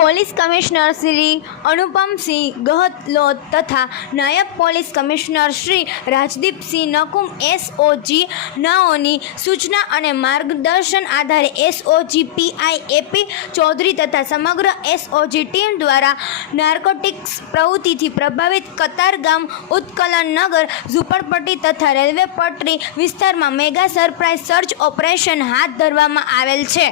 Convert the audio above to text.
Police commissioner Shri Anupamsinh Gehlot તથા નાયબ police commissioner Shri Rajdeepsinh Nakum SOG નાઓની સૂચના અને માર્ગદર્શન આધારે એસઓજી પીઆઈ એપી ચૌધરી તથા સમગ્ર એસઓજી ટીમ દ્વારા નાર્કોટિક્સ પ્રવૃત્તિથી પ્રભાવિત કતારગામ ઉત્કલન નગર ઝુંપડપટ્ટી તથા રેલવે પટરી વિસ્તારમાં મેગા સરપ્રાઇઝ સર્ચ ઓપરેશન હાથ ધરવામાં આવેલ છે।